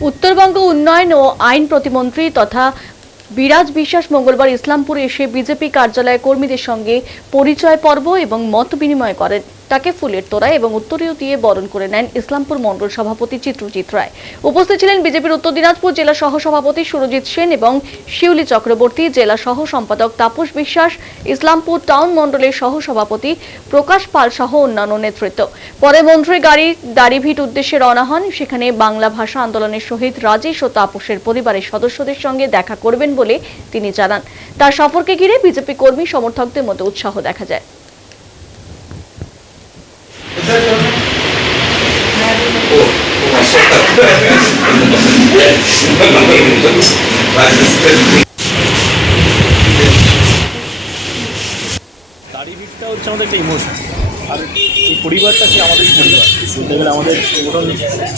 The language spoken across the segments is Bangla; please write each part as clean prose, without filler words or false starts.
উত্তরবঙ্গ উন্নয়ন ও আইন প্রতিমন্ত্রী তথা বিরাজ বিশ্বাস মঙ্গলবার ইসলামপুরে এসে বিজেপি কার্যালয়ে কর্মীদের সঙ্গে পরিচয় পর্ব এবং মত বিনিময় করেন। তাকে ফুলের তোড়া এবং উত্তরীয় দিয়ে বরণ করে নেন ইসলামপুর মণ্ডল সভাপতি চিত্রজিৎ রায়। উপস্থিত ছিলেন বিজেপির উত্তর দিনাজপুর জেলা সহ সভাপতি সুরজিৎ সেন এবং শিউলি চক্রবর্তী, জেলা সহ সম্পাদক তাপস বিশ্বাস, ইসলামপুর টাউন মণ্ডলের সহ সভাপতি প্রকাশ পাল সহ অন্যান্য নেতৃত্ব। পরে মন্ত্রী গাড়ি দাড়িভিট উদ্দেশ্যে রওনা হন। সেখানে বাংলা ভাষা আন্দোলনের শহীদ রাজেশ ও তাপসের পরিবারের সদস্যদের সঙ্গে দেখা করবেন বলে তিনি জানান। তার সফরকে ঘিরে বিজেপি কর্মী সমর্থকদের মধ্যে উৎসাহ দেখা যায়। দাড়িভিটটা হচ্ছে আমাদের একটা ইমোশন, আর এই পরিবারটা কি আমাদের পরিবার বলতে গেলে। আমাদের সংগঠন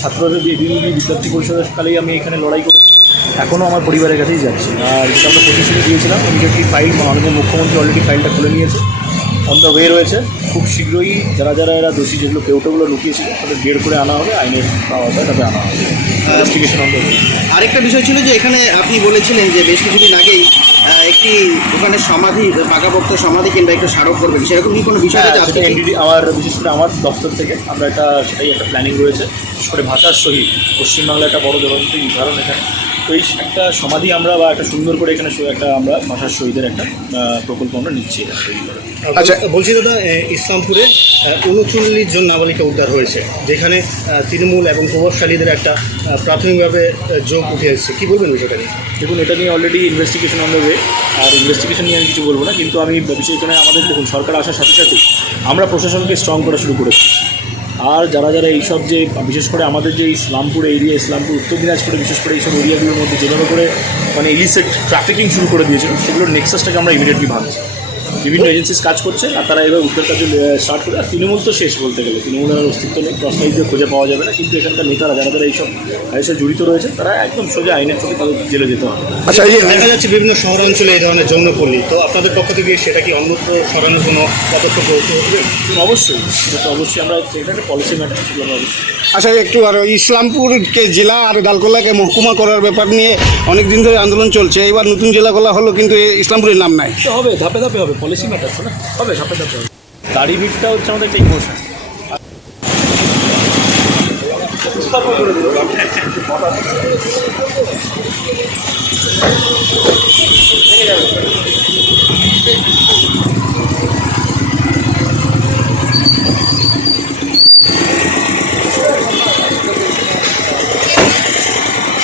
ছাত্রদের বিদ্যার্থী পরিষদের কালেই আমি এখানে লড়াই করেছি, এখনও আমার পরিবারের কাছেই যাচ্ছি। আর যেটা আমরা প্রতিশ্রুতি দিয়েছিলাম, ইমিডিয়েটলি ফাইল মাননীয় মুখ্যমন্ত্রী অলরেডি ফাইলটা খুলে নিয়েছে, অন দ্য ওয়ে রয়েছে। খুব শীঘ্রই যারা যারা এরা দোষী, যেগুলো কেউটোগুলো লুকিয়েছিল, তাদের বের করে আনা হবে, আইনের আওতায় তাদের আনা হবে। Investigation on the way. আরেকটা বিষয় ছিল যে এখানে আপনি বলেছিলেন যে বেশ কিছুদিন আগেই একটি ওখানে সমাধি, পাকাপোক্ত সমাধি কিংবা একটু স্মারক করবেন, সেরকম কি কোনো বিষয় আছে? সেটা এনডিডি আমার, বিশেষ করে আমার দপ্তর থেকে আমরা সেটাই একটা প্ল্যানিং রয়েছে। বিশেষ করে ভাষার শহীদ, পশ্চিমবাংলার একটা বড় দেবান্তিক উদাহরণ এখানে। তো এই একটা সমাধি আমরা বা একটা সুন্দর করে এখানে একটা আমরা ভাষার শহীদের একটা প্রকল্প আমরা নিচ্ছি। আচ্ছা, বলছি দাদা, ইসলামপুরে 39 জন নাবালিকা উদ্ধার হয়েছে, যেখানে তৃণমূল এবং প্রভাবশালীদের একটা প্রাথমিকভাবে যোগ উঠে এসেছে। কী বলবেন বিষয়টা নিয়ে? দেখুন, এটা নিয়ে already investigation on the way, আর ইনভেস্টিগেশন নিয়ে আমি কিছু বলবো না। কিন্তু আমি বিষয় এখানে আমাদের দেখুন, সরকার আসার সাথে সাথে আমরা প্রশাসনকে স্ট্রং করা শুরু করেছি। আর যারা যারা এইসব যে বিশেষ করে আমাদের যে ইসলামপুর এরিয়া, ইসলামপুর উত্তর দিনাজপুরে বিশেষ করে এইসব এরিয়াগুলোর মধ্যে যেভাবে করে মানে ইলিসিট ট্রাফিকিং শুরু করে দিয়েছিল, সেগুলোর নেক্সাসটাকে আমরা ইমিডিয়েটলি ভাবছি। বিভিন্ন এজেন্সিস কাজ করছে, আর তারা এবার উত্তর কাজে স্টার্ট করে। আর তৃণমূল তো শেষ বলতে গেলে, তৃণমূলের অস্তিত্ব নেই, প্রশ্নকে খুঁজে পাওয়া যাবে না। কিন্তু এখানকার নেতারা যারা যারা এইসব কাজে জড়িত রয়েছে, তারা একদম সোজা আইনের চোখে তাদের জেলে যেতে হবে। আচ্ছা, এই দেখা যাচ্ছে বিভিন্ন শহরাঞ্চলে এই ধরনের যৌনপল্লী, তো আপনাদের পক্ষ থেকে সেটা কি অন্যত্র সরানোর কোনো পদক্ষেপ হবে? অবশ্যই, সেটা তো অবশ্যই আমরা, এটা একটা পলিসি ম্যাটার, সেগুলো আমরা অবশ্যই। আচ্ছা, একটু আর ইসলামপুরকে জেলা আর ডালকোলাকে মহকুমা করার ব্যাপার নিয়ে অনেক দিন ধরে আন্দোলন চলছে। এবার নতুন জেলা করা হলো, কিন্তু ইসলামপুরের নাম নাই। হবে, ধাপে ধাপে হবে, পলিসি ম্যাটার তো না, হবে ধাপে ধাপে হবে। দাড়িভিটটা হচ্ছে আমাদের একটা ইমোশন।